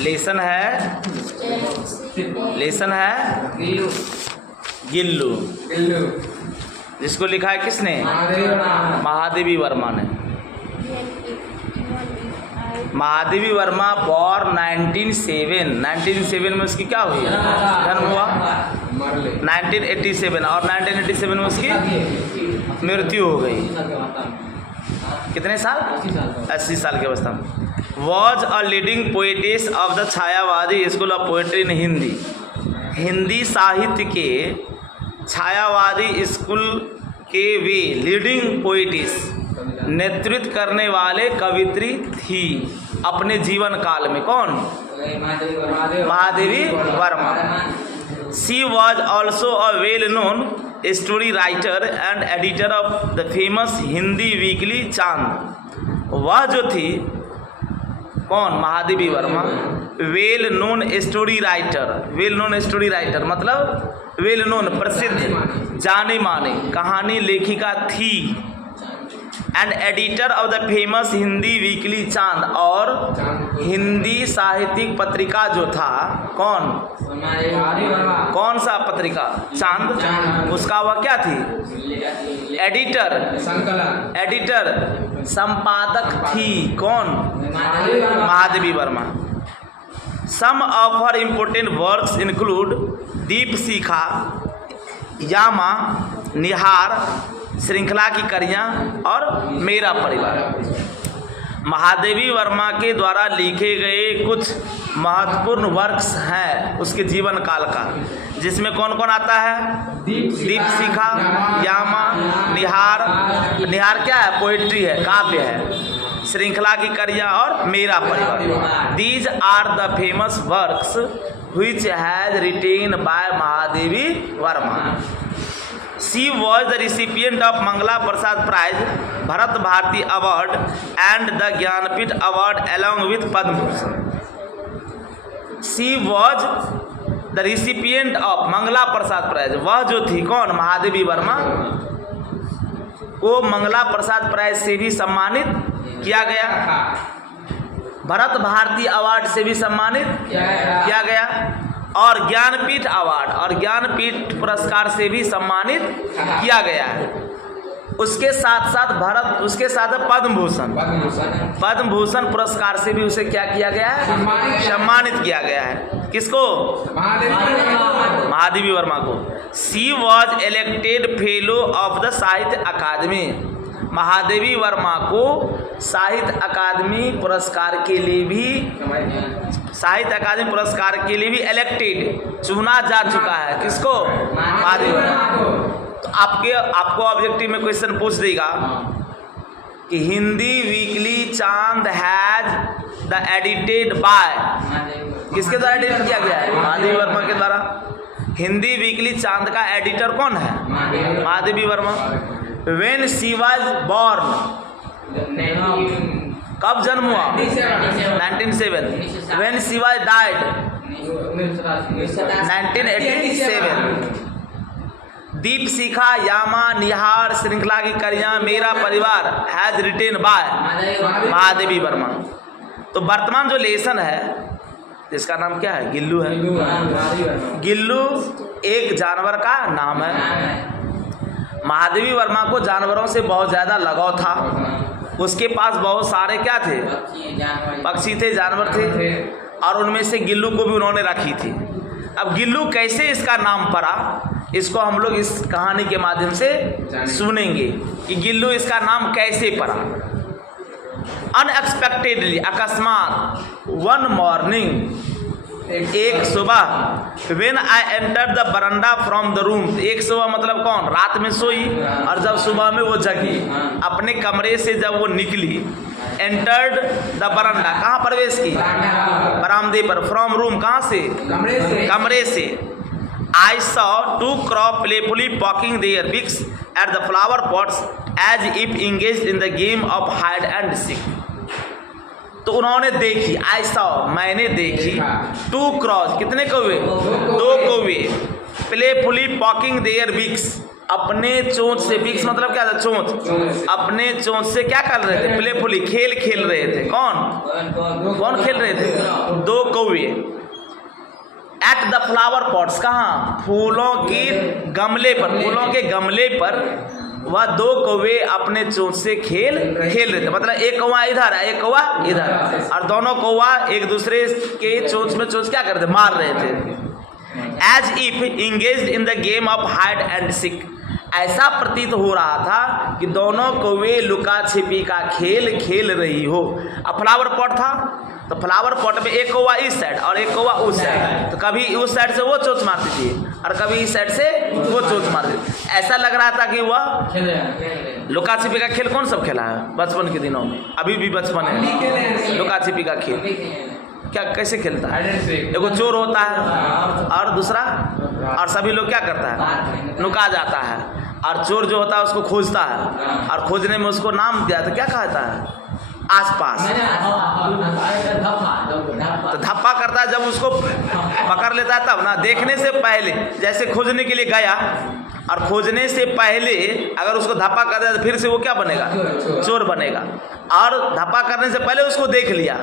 Lesson है, lesson है गिल्लू, जिसको लिखा है किसने? महादेवी वर्मा ने। महादेवी वर्मा बॉर्न 1907 में उसकी क्या हुई? जन्म हुआ 1987 और 1987 में उसकी मृत्यु हो गई। कितने साल? 80 साल की अवस्था में। Was a leading poetess of the छायावादी school of poetry in Hindi. Hindi साहित्य के छायावादी स्कूल के वे लीडिंग पोएटिस, नेतृत्व करने वाले कवित्री थी अपने जीवन काल में। कौन? Mahadevi Verma. She was also a well known story writer and editor of the famous Hindi weekly चांद। वह जो थी, कौन? Mahadevi Verma. Well known story writer, well known story writer मतलब वेल नोन, प्रसिद्ध, जाने माने कहानी लेखिका थी। And editor of the famous Hindi weekly चांद, और हिंदी साहित्यिक पत्रिका जो था, कौन? कौन सा पत्रिका? चांद। उसका वह क्या थी? एडिटर, एडिटर, संपादक थी। कौन? Mahadevi Verma. Some of her important works include Deep Shikha, Yama, Nihar, Shrinkhala Ki कड़ियाँ और मेरा परिवार। महादेवी वर्मा के द्वारा लिखे गए कुछ महत्वपूर्ण वर्क्स हैं उसके जीवन काल का, जिसमें कौन कौन आता है? दीप शिखा, यामा, निहार। निहार क्या है? पोएट्री है, काव्य है। श्रृंखला की कड़ियाँ और मेरा परिवार। These are the famous works which has written by Mahadevi Verma. She was the recipient of Mangala Prasad prize, Bharat Bharati award and the Jnanpith award along with Padma Bhushan. She was the recipient of Mangala Prasad prize. वह जो थी, कौन? महादेवी वर्मा, को मंगला प्रसाद प्राइज से भी सम्मानित किया गया, भरत भारती अवार्ड से भी सम्मानित किया गया, और ज्ञानपीठ अवार्ड और ज्ञानपीठ पुरस्कार से भी सम्मानित किया गया है। उसके साथ साथ उसके साथ पद्म भूषण, पद्म भूषण पुरस्कार से भी उसे क्या किया गया है? सम्मानित किया गया है। किसको? महादेवी वर्मा को। She was elected fellow of the साहित्य अकादमी। महादेवी वर्मा को साहित्य अकादमी पुरस्कार के लिए भी इलेक्टेड, चुना जा चुका है। किसको? महादेवी वर्मा को। तो आपको ऑब्जेक्टिव में क्वेश्चन पूछ देगा कि हिंदी वीकली चांद हैज द एडिटेड बाय, किसके द्वारा एडिट किया गया है? महादेवी वर्मा के द्वारा। हिंदी वीकली चांद का एडिटर कौन है? Mahadevi Verma. When she was born, कब जन्म हुआ? 1907। When she was died, 1987। दीप शिखा, यामा, निहार, श्रृंखला की कड़ियाँ, मेरा परिवार has written by Mahadevi Verma. तो वर्तमान जो लेसन है, जिसका नाम क्या है? गिल्लू है। गिल्लू एक जानवर का नाम है। महादेवी वर्मा को जानवरों से बहुत ज़्यादा लगाव था। उसके पास बहुत सारे क्या थे? पक्षी थे, जानवर थे, और उनमें से गिल्लू को भी उन्होंने रखी थी। अब गिल्लू कैसे इसका नाम पड़ा, इसको हम लोग इस कहानी के माध्यम से सुनेंगे कि गिल्लू इसका नाम कैसे पड़ा। अनएक्सपेक्टेडली, अकस्मात, वन मॉर्निंग, एक सुबह, when I enter the बरंडा from the room. एक सुबह मतलब कौन? रात में सोई और जब सुबह में वो जगी, अपने कमरे से जब वो निकली, एंटर्ड द बरंडा, कहाँ प्रवेश की? बरामदे पर। फ्रॉम रूम, कहाँ से? कमरे से। I saw two crow playfully poking their beaks at the flower pots as if engaged in the game of hide and seek. तो उन्होंने देखी, आई सॉ, मैंने देखी, टू क्रॉस, कितने कौवे? 2 कौवे, प्लेफुली पॉकिंग देयर बिक्स, अपने चोंच से, बीक्स मतलब क्या था, चोंच, अपने चोंच से क्या कर रहे थे, प्लेफुली खेल खेल रहे थे। कौन खेल रहे थे? दो कौवे एट द फ्लावर पॉट्स, कहाँ, फूलों के गमले पर, फूलों के गमले पर वह दो कौवे अपने चोंच से खेल रहे थे। मतलब एक कौवा इधर है, एक कौवा इधर, और दोनों कौवा एक दूसरे के चोंच में चोंच क्या कर रहे थे, मार रहे थे। As if engaged in the game of hide and seek, ऐसा प्रतीत हो रहा था कि दोनों कौवे लुका छिपी का खेल खेल रही हो। अब फ्लावर पॉट था तो फ्लावर पॉट में एक कौवा इस साइड और एक कौवा उस साइड, तो कभी उस साइड से वो चोंच मारती थी और कभी इस साइड से वो चोंच मारती थी। ऐसा लग रहा था कि वह लुका छिपी का खेल कौन सब खेला है बचपन के दिनों में, अभी भी बचपन है। लुका छिपी का खेल क्या कैसे खेलता है, एगो चोर होता है और दूसरा, और सभी लोग क्या करता है, नुका जाता है, और चोर जो होता है उसको खोजता है, और खोजने में उसको नाम दिया तो क्या कहता है, आसपास। तो धप्पा करता है, जब उसको पकड़ लेता है तब ना, देखने से पहले, जैसे खोजने के लिए गया और खोजने से पहले अगर उसको धप्पा कर दिया तो फिर से वो क्या बनेगा, चोर बनेगा। और धप्पा करने से पहले उसको देख लिया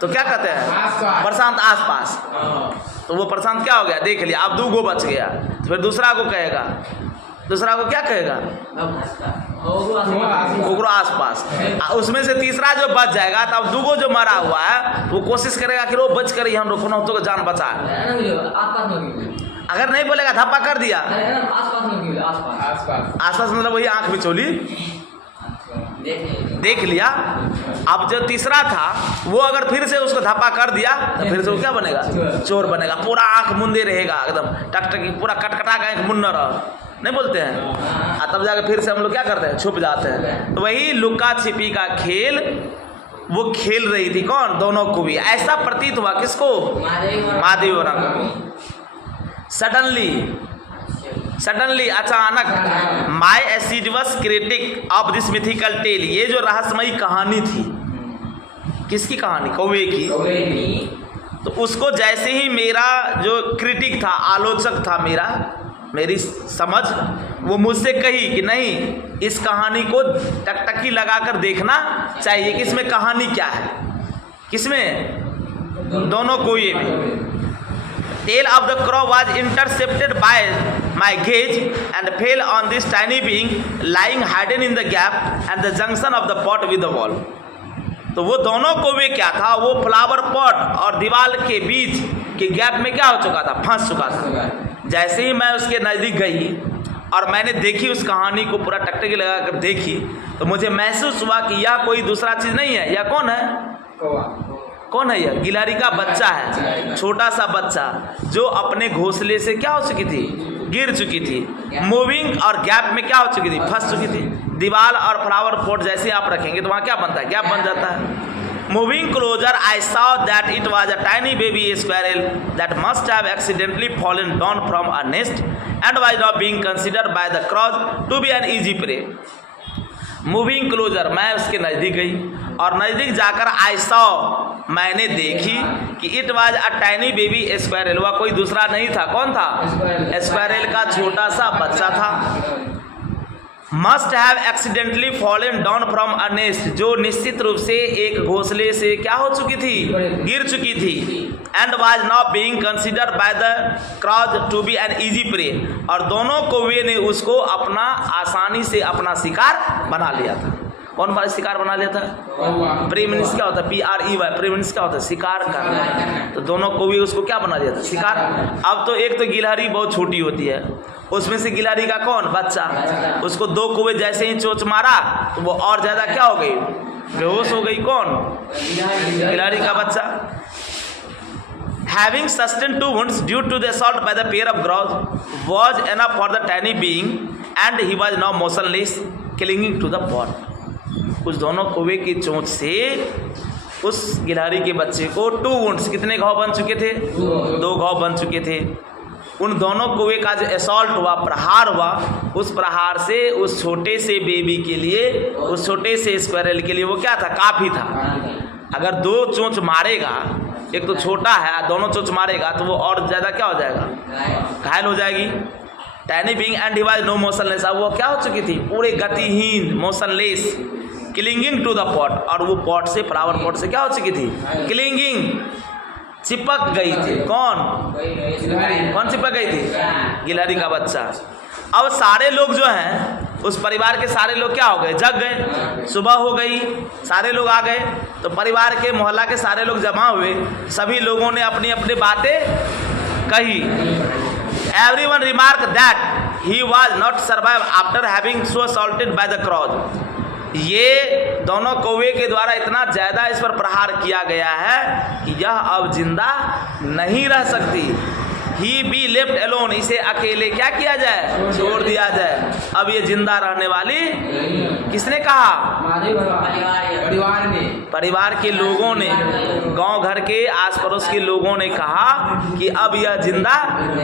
तो क्या कहते हैं, प्रशांत आसपास, तो वो प्रशांत क्या हो गया, देख लिया, अब 2 गो बच गया। तो फिर दूसरा को कहेगा, दूसरा को क्या कहेगा, ओकरो आसपास। उसमें से तीसरा जो बच जाएगा तब 2 गो जो मरा हुआ है वो कोशिश करेगा कि वो बच कर हम रोकना तो जान बचा। अगर नहीं बोलेगा धप्पा कर दिया, आसपास मतलब वही आंख में चोली देख लिया। अब जो तीसरा था वो अगर फिर से उसको धप्पा कर दिया तो फिर से वो क्या बनेगा, चोर बनेगा। पूरा आंख मुंदे रहेगा, एकदम टकटकी, पूरा कटकटा का आंख मुन्ना रहा, नहीं बोलते हैं। तब जाकर फिर से हम लोग क्या करते हैं, छुप जाते हैं। तो वही लुका छिपी का खेल वो खेल रही थी, कौन, दोनों को भी। ऐसा प्रतीत हुआ किसको, महादेव को। सडनली अचानक, my assiduous critic of this mythical tale, ये जो रहस्यमयी कहानी थी, किसकी कहानी, कौवे की। तो उसको जैसे ही मेरा जो क्रिटिक था, आलोचक था, मेरी समझ, वो मुझसे कही कि नहीं, इस कहानी को टकटकी लगाकर देखना चाहिए कि इसमें कहानी क्या है, किसमें, दोनों कौवे में। Tail of the crow was intercepted by my gaze and fell on this tiny being lying hidden in the gap and the junction of the pot with the wall. तो वो दोनों कौवे क्या था, वो फ्लावर पॉट और दीवार के बीच के गैप में क्या हो चुका था, फंस चुका था। जैसे ही मैं उसके नज़दीक गई और मैंने देखी उस कहानी को पूरा टकटकी लगा कर देखी, तो मुझे महसूस हुआ कि यह कोई दूसरा चीज़ नहीं है। यह कौन है, कौन है, यह गिलहरी का बच्चा है, छोटा सा बच्चा जो अपने घोंसले से क्या हो चुकी थी, गिर चुकी थी, मूविंग और गैप में क्या हो चुकी थी, फंस चुकी थी। दीवार और फ्लावर पॉट जैसे आप रखेंगे तो वहाँ क्या बनता है, गैप बन जाता है। Moving closer I saw that it was a tiny baby squirrel that must have accidentally fallen down from a nest and was now being considered by the crows to be an easy prey. Moving closer, मैं उसके नज़दीक गई और नज़दीक जाकर I saw, मैंने देखी कि it was a tiny baby squirrel, वह कोई दूसरा नहीं था, कौन था, स्क्वेरल का छोटा सा बच्चा था। Must have accidentally fallen down from a nest, जो निश्चित रूप से एक घोंसले से क्या हो चुकी थी, गिर चुकी थी। And was now being considered by the crows to be an easy prey, और दोनों कौवे ने उसको अपना आसानी से अपना शिकार बना लिया था। कौन बार शिकार बना लिया था, प्रे मीन्स क्या होता है, PREY, प्रे मीन्स क्या होता है, शिकार करना। तो दोनों कौवे उसको क्या बना लिया था, शिकार। अब तो एक तो गिलहरी बहुत छोटी होती है, उसमें से गिलहरी का कौन, बच्चा, उसको 2 कौवे जैसे ही चोंच मारा तो वो और ज्यादा क्या हो गई, बेहोश हो गई, कौन, गिलहरी का बच्चा। Having sustained 2 wounds due to the assault by the pair of crows was enough for the tiny being, and he was now motionless, clinging to the pot. उस दोनों कौवे की चोंच से उस गिलहरी के बच्चे को 2 वुंड्स, कितने घाव बन चुके थे, 2 घाव बन चुके थे। उन दोनों कौवे का जो असॉल्ट हुआ, प्रहार हुआ, उस प्रहार से उस छोटे से बेबी के लिए, उस छोटे से स्क्वेरल के लिए वो क्या था, काफ़ी था। अगर 2 चोंच मारेगा, एक तो छोटा है, दोनों चोंच मारेगा तो वो और ज़्यादा क्या हो जाएगा, घायल हो जाएगी। Tiny being and he was now motionless. अब वो क्या हो चुकी थी, पूरे गतिहीन, motionless, clinging to the pot, और वो पॉट से, फ्लावर पॉट से क्या हो चुकी थी, क्लिंगिंग, चिपक गई थी। कौन चिपक गई थी, गिलहरी का बच्चा। अब सारे लोग जो हैं उस परिवार के सारे लोग क्या हो गए, जग गए, सुबह हो गई, सारे लोग आ गए, तो परिवार के, मोहल्ला के सारे लोग जमा हुए, सभी लोगों ने अपनी अपनी बातें कही। Everyone remark that he was not survive after having so assaulted by the crows. ये दोनों कौवे के द्वारा इतना ज़्यादा इस पर प्रहार किया गया है कि यह अब जिंदा नहीं रह सकती। ही बी लेफ्ट एलोन, इसे अकेले क्या किया जाए, छोड़ दिया जाए। अब ये जिंदा रहने वाली, किसने कहा, परिवार के लोगों ने, गांव घर के आस पड़ोस के लोगों ने कहा कि अब यह जिंदा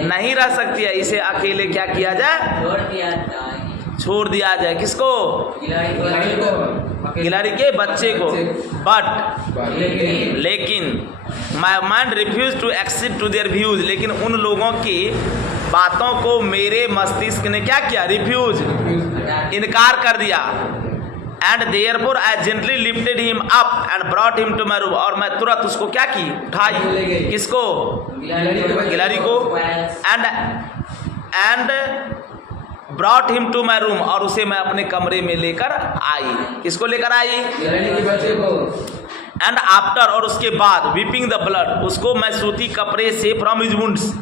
नहीं रह सकती है, इसे अकेले क्या किया जाए, छोड़ दिया जाए। किसको, गिलहरी के बच्चे को। बट लेकिन my mind refuse to accept to their views, लेकिन उन लोगों की बातों को मेरे मस्तिष्क ने क्या किया, रिफ्यूज, इनकार कर दिया। And therefore I gently lifted him up and brought him to my room, और मैं तुरंत उसको क्या की, उठाई। किसको, गिलहरी को। And brought him to my room, और उसे मैं अपने कमरे में लेकर आई। किसको लेकर आई, बच्चे को। एंड आफ्टर, और उसके बाद, वीपिंग द ब्लड, उसको मैं सूती कपड़े से, from his wounds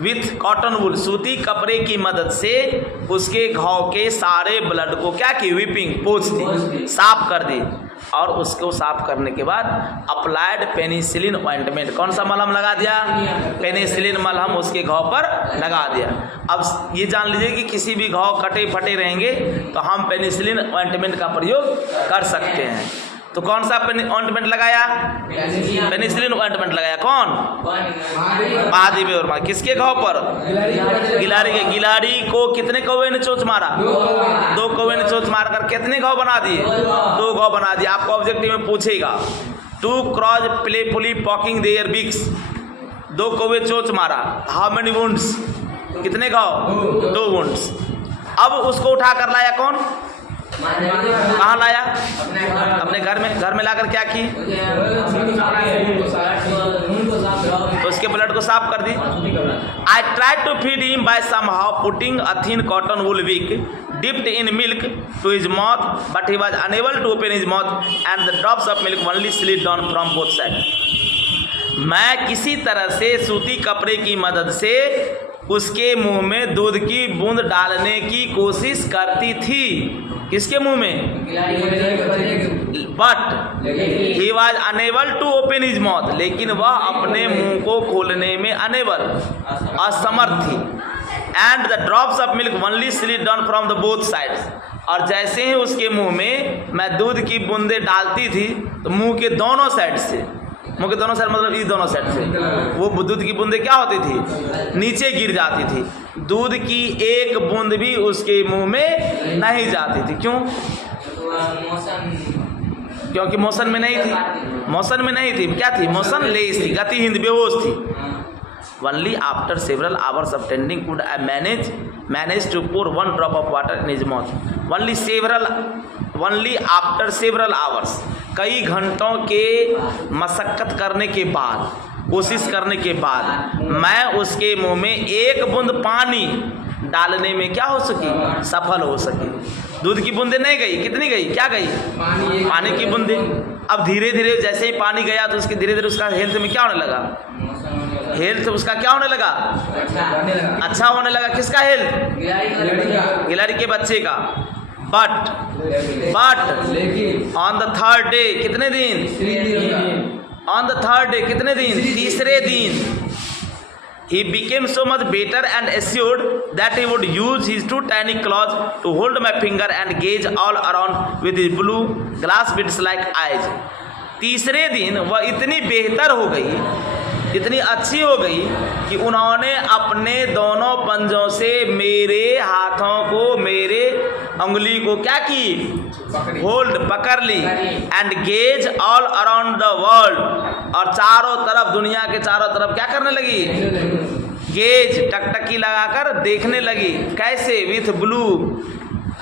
with cotton wool, सूती कपड़े की मदद से उसके घाव के सारे ब्लड को क्या की, वीपिंग, पोंछ दी, साफ कर दी। और उसको साफ करने के बाद अप्लाइड पेनिसिलिन ऑइंटमेंट, कौन सा मलहम लगा दिया, पेनिसिलिन मलहम उसके घाव पर लगा दिया। अब ये जान लीजिए कि किसी भी घाव कटे फटे रहेंगे तो हम पेनिसिलिन ऑइंटमेंट का प्रयोग कर सकते हैं। तो कौन सा ऑइंटमेंट लगाया, पेनिसिलिन ऑइंटमेंट लगाया। कौन, महादेव और माँ, किसके घाव पर, गिलहरी के। गिलहरी को कितने कौवे ने चोंच मारा, 2 कौवे ने चोंच मारकर कितने घाव बना दिए, 2 घाव बना दिए। आपको ऑब्जेक्टिव में पूछेगा, 2 क्रॉज प्लेफुली पॉकिंग देयर बिक्स, 2 कौवे चोंच मारा, हाउ मेनी वुंड्स, कितने घाव, 2 वुंड्स। अब उसको उठा कर लाया कौन, कहाँ लाया, अपने घर में लाकर क्या की, उसके ब्लड को साफ कर दी। I tried to feed him by somehow putting a thin cotton wool wick dipped in milk to his mouth, but he was unable to open his mouth and the drops of milk only slid down from both sides. मैं किसी तरह से सूती कपड़े की मदद से उसके मुंह में दूध की बूंद डालने की कोशिश करती थी। किसके मुंह में, but he was unable to open his mouth, लेकिन वह अपने मुंह को खोलने में अनेबल, असमर्थ थी। And the drops of milk only slid down from the both sides, और जैसे ही उसके मुंह में मैं दूध की बूंदें डालती थी तो मुंह के दोनों साइड से, मुंह के दोनों साइड मतलब इस दोनों साइड से वो दूध की बूंदें क्या होती थी, नीचे गिर जाती थी। दूध की एक बूंद भी उसके मुंह में नहीं जाती थी। क्यों, क्योंकि मोशन में नहीं थी, मोशन में नहीं थी, क्या थी, मोशन लेस थी, गतिहीन, बेहोश थी। Only after several hours of tending could I manage to pour 1 drop of water in his mouth. Only after several hours, कई घंटों के मशक्कत करने के बाद, कोशिश करने के बाद मैं उसके मुंह में एक बूंद पानी डालने में क्या हो सकी, सफल हो सकी। दूध की बूंदें नहीं गई, कितनी गई, क्या गई, पानी की बूंदें। अब धीरे धीरे जैसे ही पानी गया तो उसके धीरे धीरे उसका हेल्थ में क्या होने लगा, हेल्थ उसका क्या होने लगा, अच्छा होने लगा। किसका हेल्थ, गिलहरी के बच्चे का। But on the third day, कितने दिन, ऑन द थर्ड डे, कितने दिन, तीसरे दिन, he became so much better and assured that he would use his 2 tiny claws to hold my finger and gaze all around with his blue glass beads like eyes. तीसरे दिन वह इतनी बेहतर हो गई, इतनी अच्छी हो गई कि उन्होंने अपने दोनों पंजों से मेरे हाथों को, मेरे उंगली को क्या की, होल्ड, पकड़ ली। And gaze all around the world, और चारों तरफ, दुनिया के चारों तरफ क्या करने लगी, गेज टकटकी लगाकर देखने लगी। कैसे? विथ ब्लू,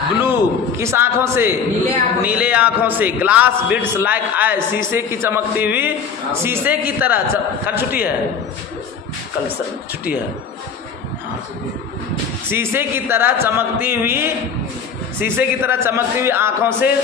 ब्लू किस आंखों से? नीले आंखों से। ग्लास बिट्स लाइक आई, शीशे की चमकती हुई, शीशे की तरह कल छुट्टी है, कल सर छुट्टी है। हाँ। शीशे की तरह चमकती हुई, शीशे की तरह चमकती हुई आंखों से